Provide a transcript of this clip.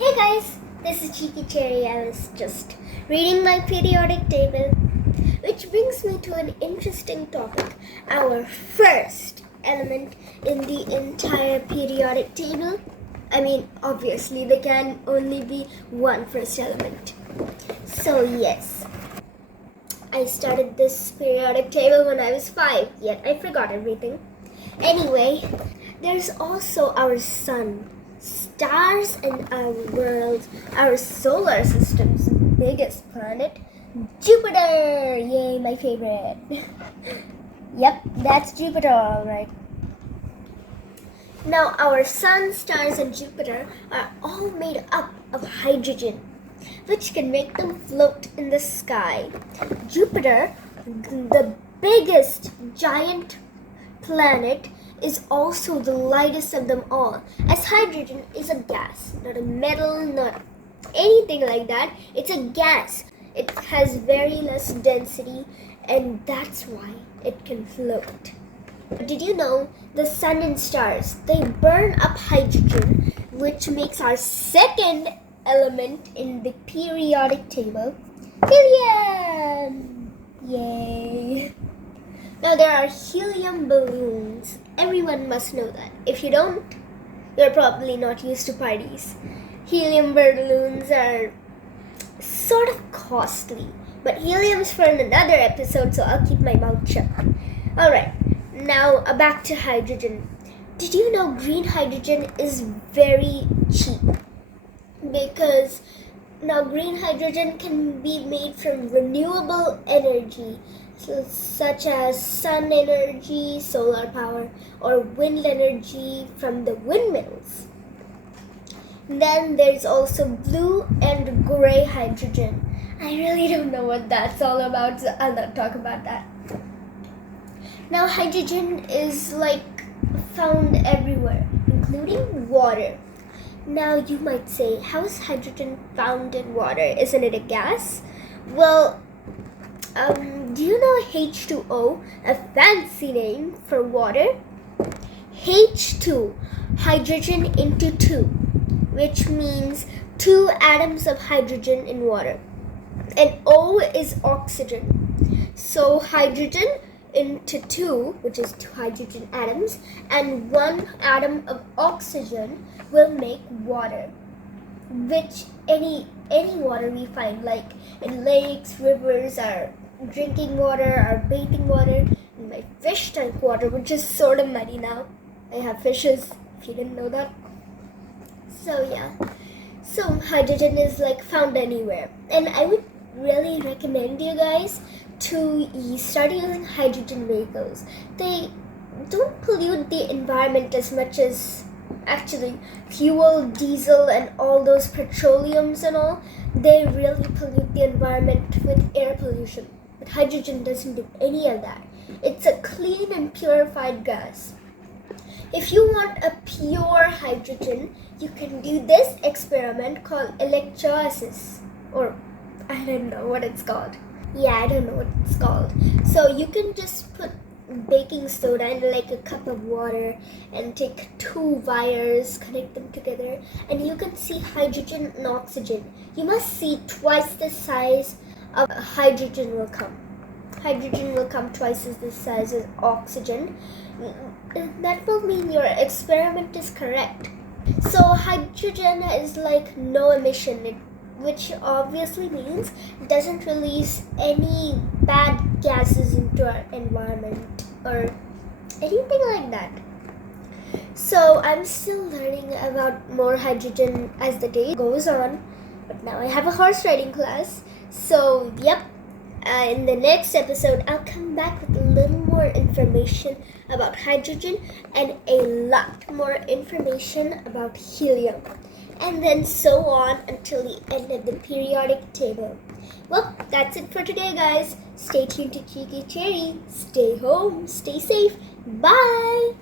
Hey guys, this is Cheeky Cherry. I was just reading my periodic table, which brings me to an interesting topic. Our first element in the entire periodic table. Obviously, there can only be one first element. So, yes, I started this periodic table when I was 5, yet I forgot everything. Anyway, there's also our sun, stars, and our world, our solar system's biggest planet, Jupiter! Yay, my favorite. Yep, that's Jupiter, alright. Now, our sun, stars, and Jupiter are all made up of hydrogen, which can make them float in the sky. Jupiter, the biggest giant planet, is also the lightest of them all, as hydrogen is a gas, not a metal, not anything like that. It's a gas. It has very less density, and that's why it can float. Did you know the sun and stars, they burn up hydrogen, which makes our second element in the periodic table, helium! Yay! Now there are helium balloons. Everyone must know that. If you don't, you're probably not used to parties. Helium balloons are sort of costly, but helium's for another episode, so I'll keep my mouth shut. Alright, now back to hydrogen. Did you know green hydrogen is very cheap? Because now green hydrogen can be made from renewable energy, such as sun energy, solar power, or wind energy from the windmills. Then there's also blue and gray hydrogen. I really don't know what that's all about, so I'll not talk about that. Now hydrogen is found everywhere, including water. Now you might say, how is hydrogen found in water? Isn't it a gas? Well, do you know H2O, a fancy name for water? H2, hydrogen into 2, which means 2 atoms of hydrogen in water. And O is oxygen. So hydrogen into 2, which is 2 hydrogen atoms, and 1 atom of oxygen will make water, which any water we find, like in lakes, rivers, our drinking water, our bathing water, and my fish tank water, which is sort of muddy now. I have fishes, if you didn't know that. So yeah, so hydrogen is found anywhere, and I would really recommend you guys to start using hydrogen vehicles. They don't pollute the environment as much as actually fuel, diesel, and all those petroleums and all. They really pollute the environment with air pollution. But hydrogen doesn't do any of that. It's a clean and purified gas. If you want a pure hydrogen, you can do this experiment called electrolysis, or I don't know what it's called. Yeah, I don't know what it's called. So you can just put baking soda in a cup of water and take 2 wires, connect them together, and you can see hydrogen and oxygen. You must see twice the size of hydrogen will come. Hydrogen will come twice as the size as oxygen. That will mean your experiment is correct. So hydrogen is no emission, which obviously means it doesn't release any bad gases into our environment or anything like that. So I'm still learning about more hydrogen as the day goes on, but now I have a horse riding class. So yep, in the next episode I'll come back with a little more information about hydrogen and a lot more information about helium, and then so on until the end of the periodic table. Well, that's it for today, guys. Stay tuned to Cheeky Cherry. Stay home, stay safe. Bye!